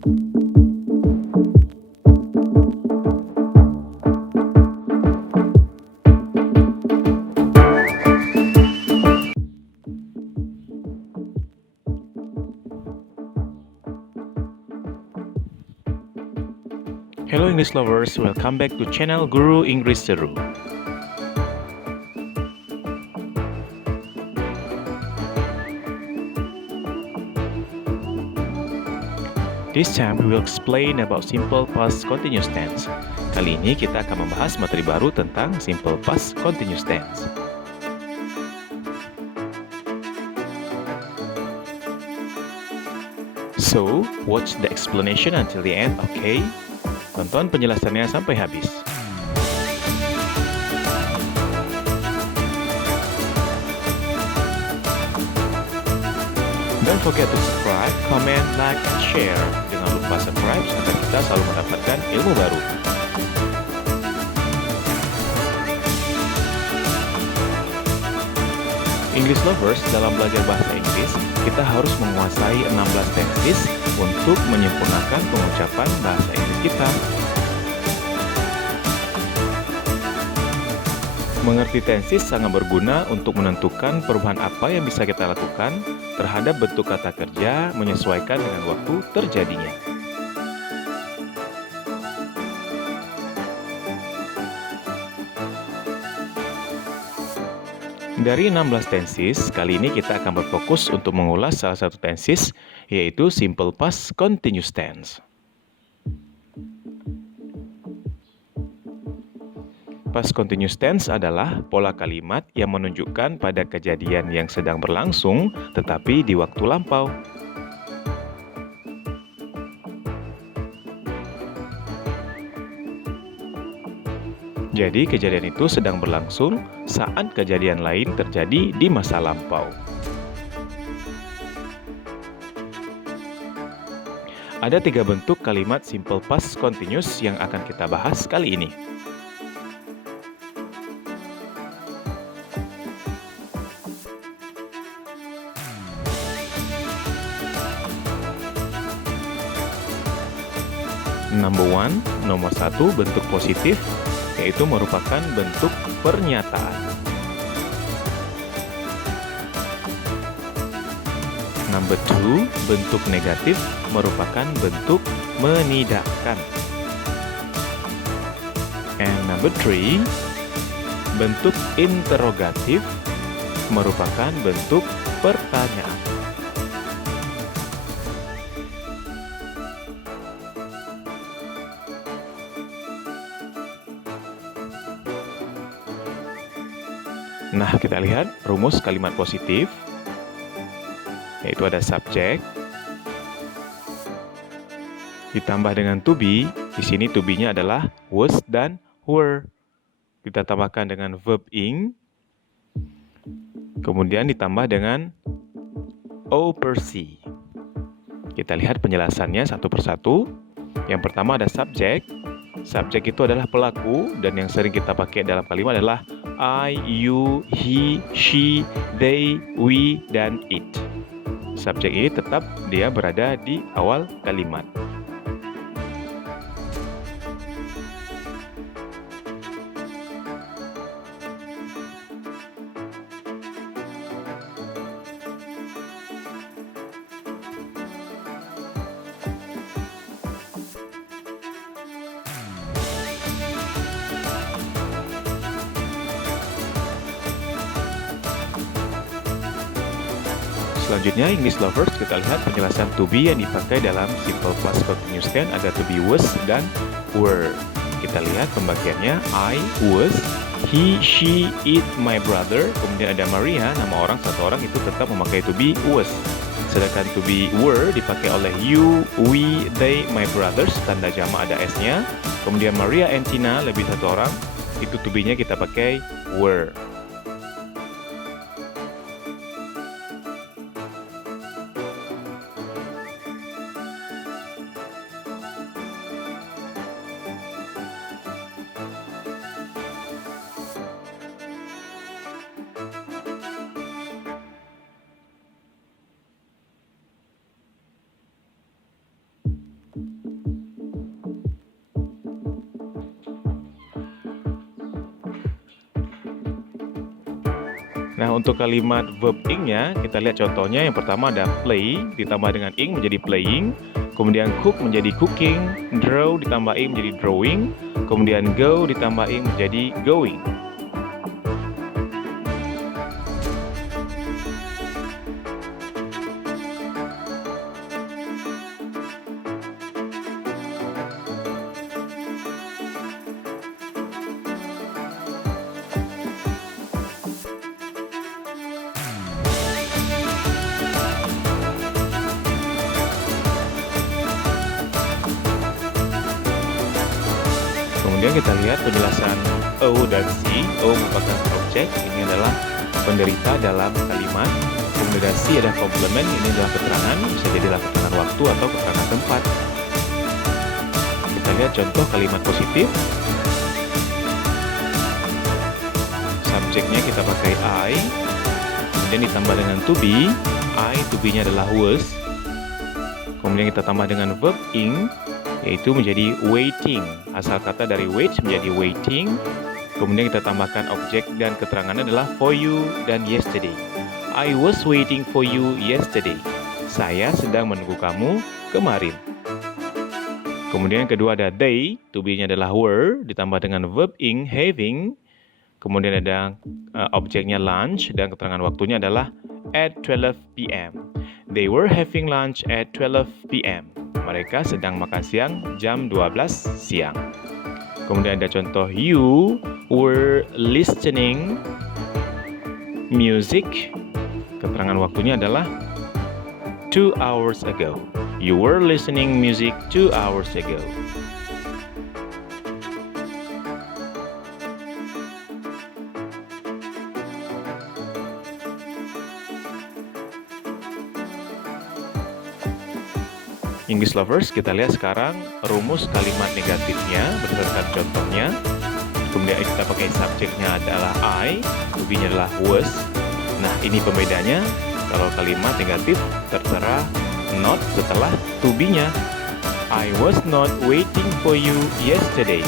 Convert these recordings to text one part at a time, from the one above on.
Hello English lovers, welcome back to channel Guru Inggris Seru. This time we will explain about simple past continuous tense. Kali ini kita akan membahas materi baru tentang simple past continuous tense. So, watch the explanation until the end, okay? Tonton penjelasannya sampai habis. Don't forget to subscribe, comment, like, and share. Jangan lupa subscribe agar kita selalu mendapatkan ilmu baru. English lovers, dalam belajar bahasa Inggris, kita harus menguasai 16 tenses untuk menyempurnakan pengucapan bahasa Inggris kita. Mengerti tenses sangat berguna untuk menentukan perubahan apa yang bisa kita lakukan terhadap bentuk kata kerja menyesuaikan dengan waktu terjadinya. Dari 16 tenses, kali ini kita akan berfokus untuk mengulas salah satu tenses, yaitu simple past continuous tense. Past continuous tense adalah pola kalimat yang menunjukkan pada kejadian yang sedang berlangsung, tetapi di waktu lampau. Jadi, kejadian itu sedang berlangsung saat kejadian lain terjadi di masa lampau. Ada 3 bentuk kalimat simple past continuous yang akan kita bahas kali ini. Nomor 1, bentuk positif, yaitu merupakan bentuk pernyataan. Number 2, bentuk negatif, merupakan bentuk menidakkan. And number 3, bentuk interrogatif, merupakan bentuk pertanyaan. Nah, kita lihat rumus kalimat positif, yaitu ada subjek, ditambah dengan to be. Di sini to be-nya adalah was dan were. Kita tambahkan dengan verb ing, kemudian ditambah dengan o per se. Kita lihat penjelasannya satu persatu. Yang pertama ada subjek. Subjek itu adalah pelaku, dan yang sering kita pakai dalam kalimat adalah I, you, he, she, they, we, dan it. Subjek ini tetap dia berada di awal kalimat. Selanjutnya, English lovers, kita lihat penjelasan to be yang dipakai dalam simple past continuous tense ada to be was dan were. Kita lihat pembagiannya, I was, he, she, it, my brother. Kemudian ada Maria, nama orang satu orang itu tetap memakai to be was. Sedangkan to be were dipakai oleh you, we, they, my brothers, tanda jamak ada s-nya. Kemudian Maria and Tina, lebih satu orang, itu to be-nya kita pakai were. Nah, untuk kalimat verb ing-nya, kita lihat contohnya. Yang pertama ada play, ditambah dengan ing menjadi playing. Kemudian cook menjadi cooking. Draw ditambah ing menjadi drawing. Kemudian go ditambah ing menjadi going. Kemudian kita lihat penjelasan O dan C. O merupakan objek, ini adalah penderita dalam kalimat. Kemudian C adalah komplement, ini adalah keterangan, bisa jadi adalah keterangan waktu atau keterangan tempat. Kita lihat contoh kalimat positif. Subjeknya kita pakai I, kemudian ditambah dengan to be. I, to be-nya adalah was. Kemudian kita tambah dengan verb ing, yaitu menjadi waiting. Asal kata dari wait menjadi waiting. Kemudian kita tambahkan objek dan keterangannya adalah for you dan yesterday. I was waiting for you yesterday. Saya sedang menunggu kamu kemarin. Kemudian yang kedua ada they, to be-nya adalah were, ditambah dengan verb ing, having. Kemudian ada objeknya lunch dan keterangan waktunya adalah at 12 p.m. They were having lunch at 12 p.m. Mereka sedang makan siang jam 12 siang. Kemudian ada contoh you were listening music. Keterangan waktunya adalah 2 hours ago. You were listening music 2 hours ago. English lovers, kita lihat sekarang rumus kalimat negatifnya berdasarkan contohnya. Kemudian kita pakai subjeknya adalah I, to be-nya adalah was. Nah, ini pembedanya. Kalau kalimat negatif tertera not setelah to be-nya. I was not waiting for you yesterday.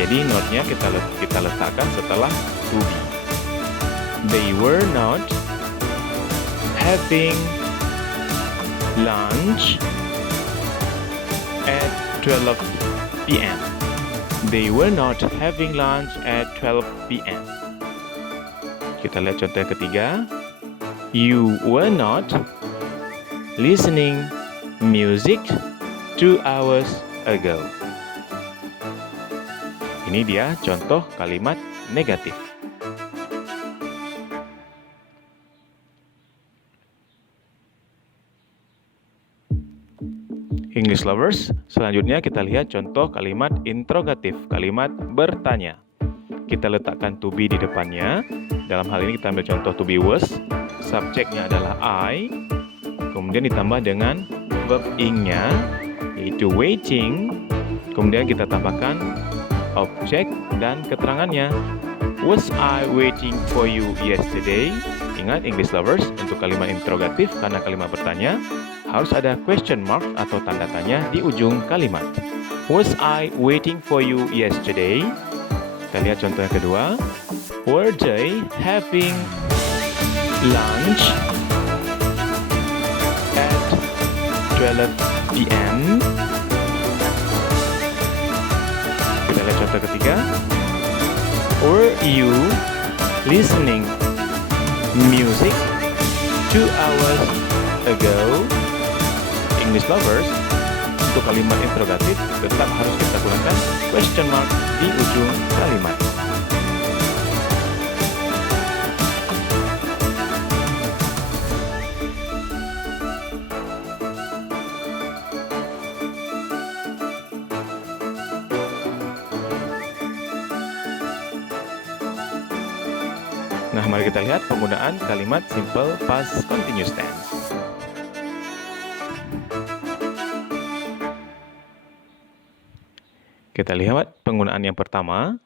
Jadi not-nya kita letakkan setelah to be. They were not having lunch at 12 p.m. They were not having lunch at 12 p.m. Kita lihat contoh yang ketiga. You were not listening music 2 hours ago. Ini dia contoh kalimat negatif. English lovers, selanjutnya kita lihat contoh kalimat interrogatif, kalimat bertanya. Kita letakkan to be di depannya. Dalam hal ini kita ambil contoh to be was. Subjeknya adalah I. Kemudian ditambah dengan verb ing-nya, yaitu waiting. Kemudian kita tambahkan objek dan keterangannya. Was I waiting for you yesterday? Ingat English lovers, untuk kalimat interrogatif karena kalimat bertanya, harus ada question mark atau tanda tanya di ujung kalimat. Was I waiting for you yesterday? Kita lihat contoh yang kedua. Were they having lunch at 12 p.m.? Kita lihat contoh ketiga. Were you listening music 2 hours ago? English lovers, untuk kalimat interrogatif tetap harus kita gunakan question mark di ujung kalimat. Nah, mari kita lihat penggunaan kalimat simple past continuous tense. Kita lihat penggunaan yang pertama.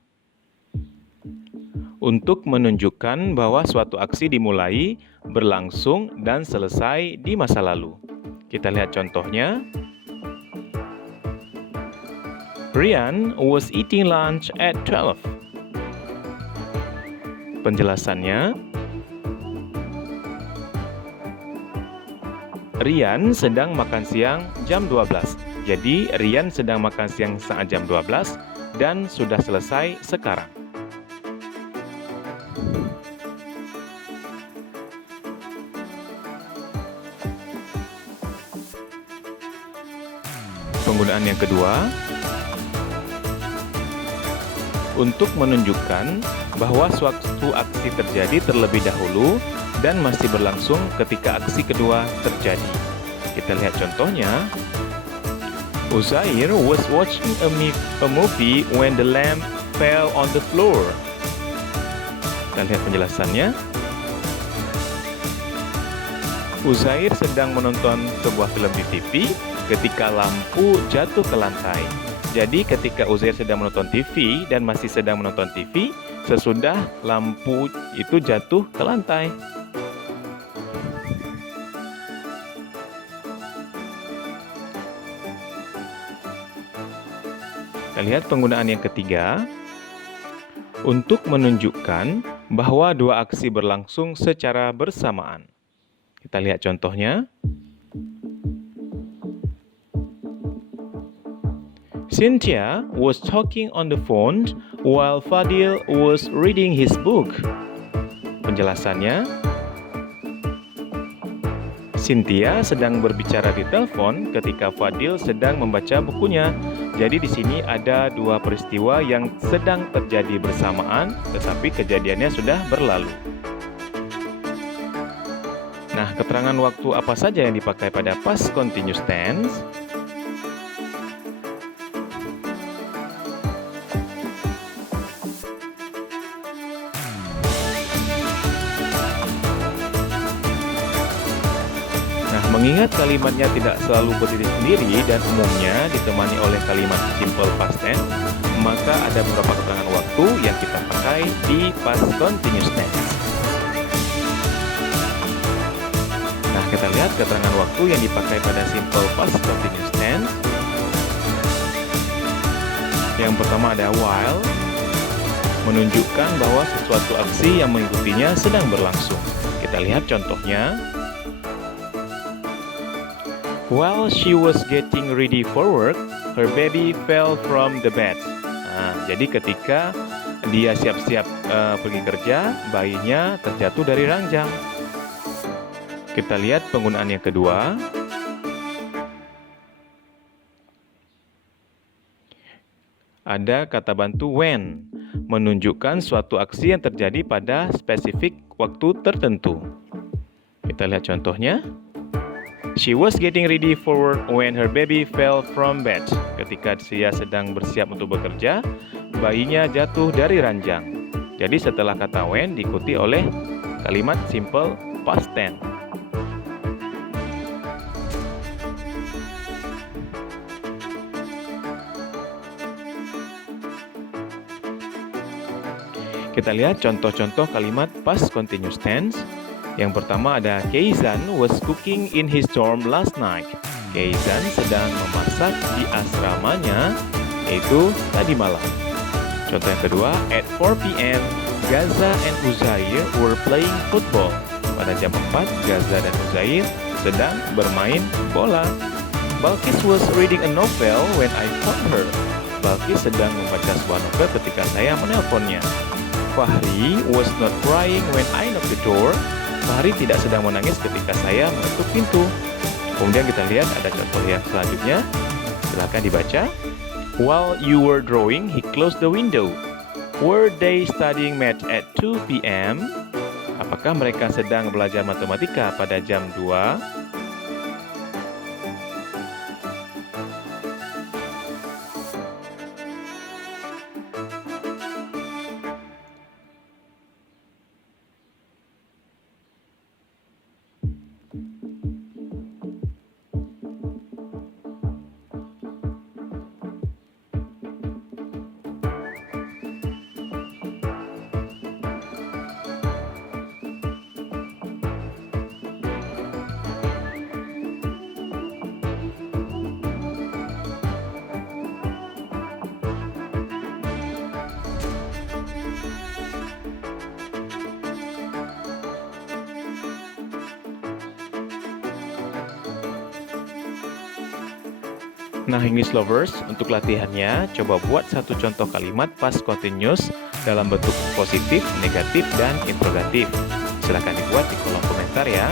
Untuk menunjukkan bahwa suatu aksi dimulai, berlangsung, dan selesai di masa lalu. Kita lihat contohnya. Ryan was eating lunch at 12. Penjelasannya, Rian sedang makan siang jam 12. Jadi, Rian sedang makan siang saat jam 12 dan sudah selesai sekarang. Penggunaan yang kedua, untuk menunjukkan bahwa suatu aksi terjadi terlebih dahulu dan masih berlangsung ketika aksi kedua terjadi. Kita lihat contohnya. Uzair was watching a movie when the lamp fell on the floor. Kita lihat penjelasannya. Uzair sedang menonton sebuah film di TV ketika lampu jatuh ke lantai. Jadi ketika Uzair sedang menonton TV dan masih sedang menonton TV, sesudah lampu itu jatuh ke lantai. Kita lihat penggunaan yang ketiga. Untuk menunjukkan bahwa dua aksi berlangsung secara bersamaan. Kita lihat contohnya. Cynthia was talking on the phone while Fadil was reading his book. Penjelasannya, Cynthia sedang berbicara di telepon ketika Fadil sedang membaca bukunya. Jadi di sini ada dua peristiwa yang sedang terjadi bersamaan, tetapi kejadiannya sudah berlalu. Nah, keterangan waktu apa saja yang dipakai pada past continuous tense? Mengingat kalimatnya tidak selalu berdiri sendiri dan umumnya ditemani oleh kalimat simple past tense, maka ada beberapa keterangan waktu yang kita pakai di past continuous tense. Nah, kita lihat keterangan waktu yang dipakai pada simple past continuous tense. Yang pertama ada while, menunjukkan bahwa sesuatu aksi yang mengikutinya sedang berlangsung. Kita lihat contohnya. While she was getting ready for work, her baby fell from the bed. Nah, jadi ketika dia siap-siap pergi kerja, bayinya terjatuh dari ranjang. Kita lihat penggunaan yang kedua. Ada kata bantu when, menunjukkan suatu aksi yang terjadi pada spesifik waktu tertentu. Kita lihat contohnya. She was getting ready for work when her baby fell from bed. Ketika dia sedang bersiap untuk bekerja, bayinya jatuh dari ranjang. Jadi setelah kata when diikuti oleh kalimat simple past tense. Kita lihat contoh-contoh kalimat past continuous tense. Yang pertama ada Keizan was cooking in his dorm last night. Keizan sedang memasak di asramanya, yaitu tadi malam. Contoh yang kedua, at 4 p.m., Gaza and Uzair were playing football. Pada jam 4, Gaza dan Uzair sedang bermain bola. Balkis was reading a novel when I phoned her. Balkis sedang membaca sebuah novel ketika saya menelponnya. Fahri was not crying when I knocked the door. Fahri tidak sedang menangis ketika saya mengetuk pintu. Kemudian kita lihat ada contoh yang selanjutnya. Silakan dibaca. While you were drawing, he closed the window. Were they studying math at 2 p.m.? Apakah mereka sedang belajar matematika pada jam 2? Nah, English lovers, untuk latihannya, coba buat satu contoh kalimat past continuous dalam bentuk positif, negatif, dan interrogatif. Silahkan dibuat di kolom komentar ya.